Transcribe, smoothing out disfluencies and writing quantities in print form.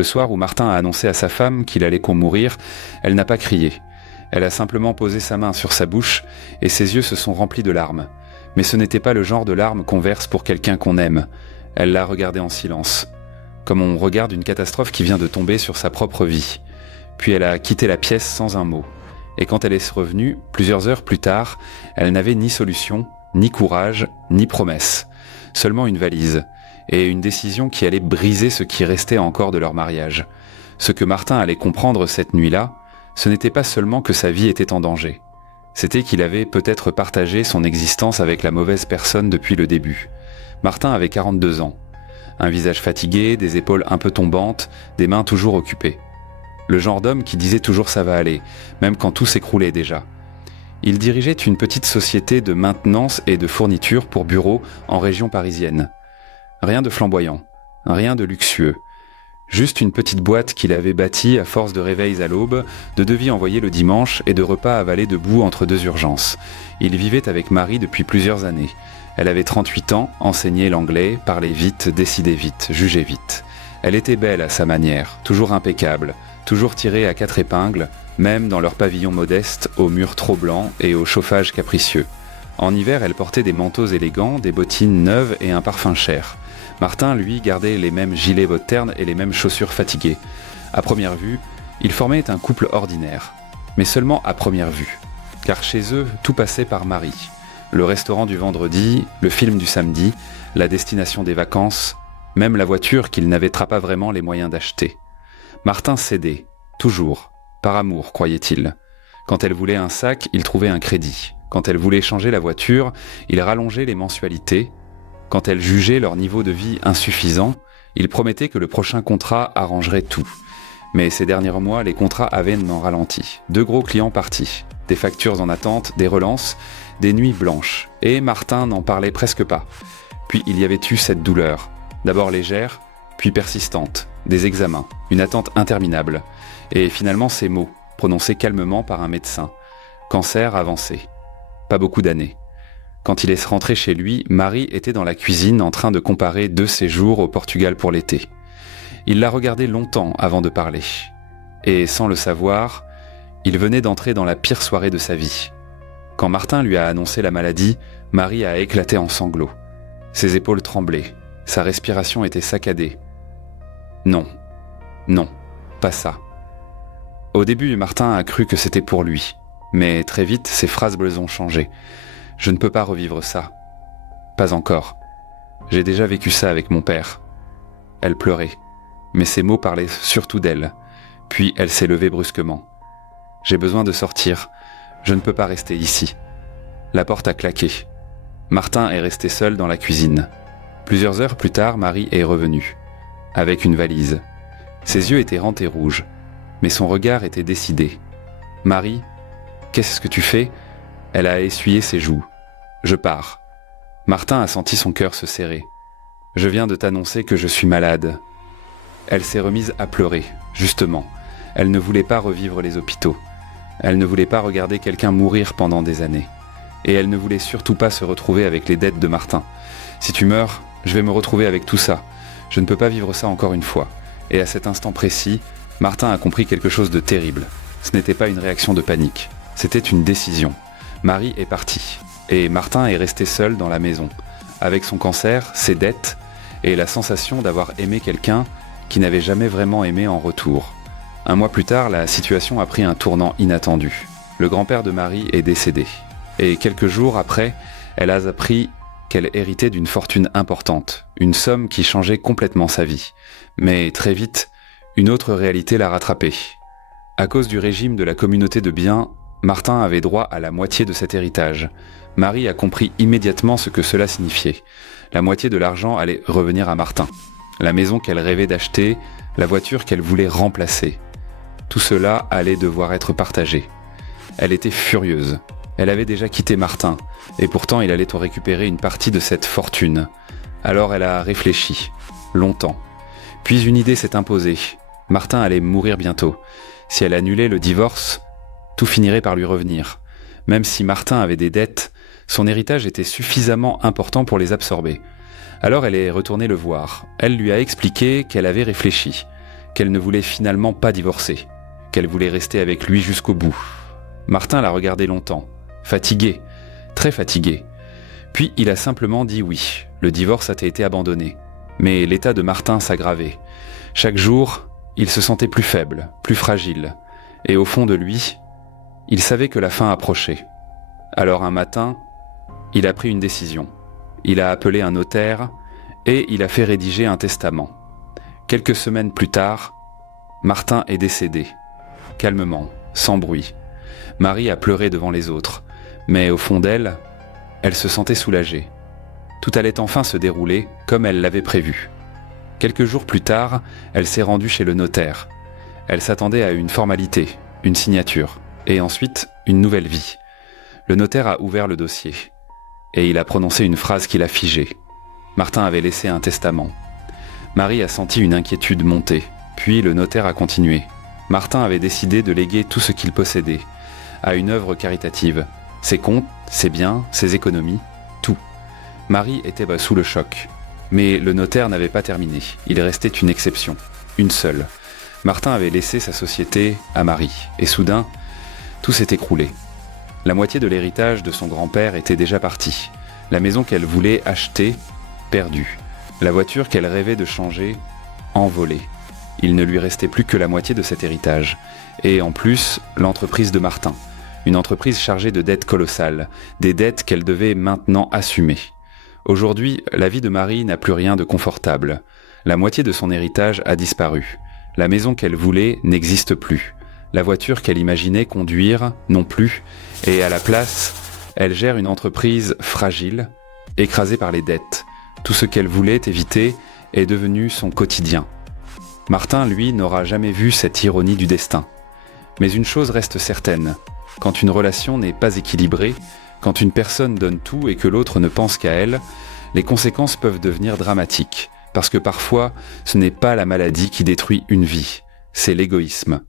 Le soir où Martin a annoncé à sa femme qu'il allait mourir, elle n'a pas crié. Elle a simplement posé sa main sur sa bouche et ses yeux se sont remplis de larmes. Mais ce n'était pas le genre de larmes qu'on verse pour quelqu'un qu'on aime. Elle l'a regardé en silence, comme on regarde une catastrophe qui vient de tomber sur sa propre vie. Puis elle a quitté la pièce sans un mot. Et quand elle est revenue, plusieurs heures plus tard, elle n'avait ni solution, ni courage, ni promesse. Seulement une valise, et une décision qui allait briser ce qui restait encore de leur mariage. Ce que Martin allait comprendre cette nuit-là, ce n'était pas seulement que sa vie était en danger. C'était qu'il avait peut-être partagé son existence avec la mauvaise personne depuis le début. Martin avait 42 ans. Un visage fatigué, des épaules un peu tombantes, des mains toujours occupées. Le genre d'homme qui disait toujours ça va aller, même quand tout s'écroulait déjà. Il dirigeait une petite société de maintenance et de fourniture pour bureaux en région parisienne. Rien de flamboyant, rien de luxueux. Juste une petite boîte qu'il avait bâtie à force de réveils à l'aube, de devis envoyés le dimanche et de repas avalés debout entre deux urgences. Il vivait avec Marie depuis plusieurs années. Elle avait 38 ans, enseignait l'anglais, parlait vite, décidait vite, jugeait vite. Elle était belle à sa manière, toujours impeccable, toujours tirée à 4 épingles, même dans leur pavillon modeste, aux murs trop blancs et au chauffage capricieux. En hiver, elle portait des manteaux élégants, des bottines neuves et un parfum cher. Martin, lui, gardait les mêmes gilets bottes-ternes et les mêmes chaussures fatiguées. À première vue, ils formaient un couple ordinaire. Mais seulement à première vue. Car chez eux, tout passait par Marie. Le restaurant du vendredi, le film du samedi, la destination des vacances, même la voiture qu'il n'avait pas vraiment les moyens d'acheter. Martin cédait, toujours, par amour, croyait-il. Quand elle voulait un sac, il trouvait un crédit. Quand elle voulait changer la voiture, il rallongeait les mensualités. Quand elle jugeait leur niveau de vie insuffisant, il promettait que le prochain contrat arrangerait tout. Mais ces derniers mois, les contrats avaient ralenti. 2 gros clients partis, des factures en attente, des relances, des nuits blanches. Et Martin n'en parlait presque pas. Puis il y avait eu cette douleur, d'abord légère, puis persistante, des examens, une attente interminable. Et finalement ces mots, prononcés calmement par un médecin. Cancer avancé. Pas beaucoup d'années. Quand il est rentré chez lui, Marie était dans la cuisine en train de comparer 2 séjours au Portugal pour l'été. Il l'a regardé longtemps avant de parler. Et sans le savoir, il venait d'entrer dans la pire soirée de sa vie. Quand Martin lui a annoncé la maladie, Marie a éclaté en sanglots. Ses épaules tremblaient, sa respiration était saccadée. Non, non, pas ça. Au début, Martin a cru que c'était pour lui. Mais très vite, ses phrases ont changé. Je ne peux pas revivre ça. Pas encore. J'ai déjà vécu ça avec mon père. Elle pleurait, mais ses mots parlaient surtout d'elle. Puis elle s'est levée brusquement. J'ai besoin de sortir. Je ne peux pas rester ici. La porte a claqué. Martin est resté seul dans la cuisine. Plusieurs heures plus tard, Marie est revenue, avec une valise. Ses yeux étaient rentés rouges, mais son regard était décidé. « Marie, qu'est-ce que tu fais ?» Elle a essuyé ses joues. « Je pars. » Martin a senti son cœur se serrer. « Je viens de t'annoncer que je suis malade. » Elle s'est remise à pleurer, justement. Elle ne voulait pas revivre les hôpitaux. Elle ne voulait pas regarder quelqu'un mourir pendant des années. Et elle ne voulait surtout pas se retrouver avec les dettes de Martin. « Si tu meurs, je vais me retrouver avec tout ça. Je ne peux pas vivre ça encore une fois. » Et à cet instant précis, Martin a compris quelque chose de terrible. Ce n'était pas une réaction de panique. C'était une décision. Marie est partie. Et Martin est resté seul dans la maison, avec son cancer, ses dettes, et la sensation d'avoir aimé quelqu'un qui n'avait jamais vraiment aimé en retour. Un mois plus tard, la situation a pris un tournant inattendu. Le grand-père de Marie est décédé. Et quelques jours après, elle a appris qu'elle héritait d'une fortune importante, une somme qui changeait complètement sa vie. Mais très vite, une autre réalité l'a rattrapée. À cause du régime de la communauté de biens, Martin avait droit à la moitié de cet héritage. Marie a compris immédiatement ce que cela signifiait. La moitié de l'argent allait revenir à Martin. La maison qu'elle rêvait d'acheter, la voiture qu'elle voulait remplacer. Tout cela allait devoir être partagé. Elle était furieuse. Elle avait déjà quitté Martin, et pourtant il allait récupérer une partie de cette fortune. Alors elle a réfléchi, longtemps. Puis une idée s'est imposée. Martin allait mourir bientôt. Si elle annulait le divorce, tout finirait par lui revenir. Même si Martin avait des dettes, son héritage était suffisamment important pour les absorber. Alors elle est retournée le voir. Elle lui a expliqué qu'elle avait réfléchi. qu'elle ne voulait finalement pas divorcer, qu'elle voulait rester avec lui jusqu'au bout. Martin l'a regardé longtemps, fatigué, très fatigué. Puis il a simplement dit oui, le divorce a été abandonné. Mais l'état de Martin s'aggravait. Chaque jour, il se sentait plus faible, plus fragile. Et au fond de lui, il savait que la fin approchait. Alors un matin, il a pris une décision. Il a appelé un notaire et il a fait rédiger un testament. Quelques semaines plus tard, Martin est décédé. Calmement, sans bruit. Marie a pleuré devant les autres, mais au fond d'elle, elle se sentait soulagée. Tout allait enfin se dérouler comme elle l'avait prévu. Quelques jours plus tard, elle s'est rendue chez le notaire. Elle s'attendait à une formalité, une signature, et ensuite une nouvelle vie. Le notaire a ouvert le dossier, et il a prononcé une phrase qui l'a figé. Martin avait laissé un testament. Marie a senti une inquiétude monter, puis le notaire a continué. Martin avait décidé de léguer tout ce qu'il possédait à une œuvre caritative. Ses comptes, ses biens, ses économies, tout. Marie était sous le choc. Mais le notaire n'avait pas terminé. Il restait une exception. Une seule. Martin avait laissé sa société à Marie. Et soudain, tout s'est écroulé. La moitié de l'héritage de son grand-père était déjà partie. La maison qu'elle voulait acheter, perdue. La voiture qu'elle rêvait de changer, envolée. Il ne lui restait plus que la moitié de cet héritage. Et en plus, l'entreprise de Martin. Une entreprise chargée de dettes colossales. Des dettes qu'elle devait maintenant assumer. Aujourd'hui, la vie de Marie n'a plus rien de confortable. La moitié de son héritage a disparu. La maison qu'elle voulait n'existe plus. La voiture qu'elle imaginait conduire non plus. Et à la place, elle gère une entreprise fragile, écrasée par les dettes. Tout ce qu'elle voulait éviter est devenu son quotidien. Martin, lui, n'aura jamais vu cette ironie du destin. Mais une chose reste certaine. Quand une relation n'est pas équilibrée, quand une personne donne tout et que l'autre ne pense qu'à elle, les conséquences peuvent devenir dramatiques. Parce que parfois, ce n'est pas la maladie qui détruit une vie, c'est l'égoïsme.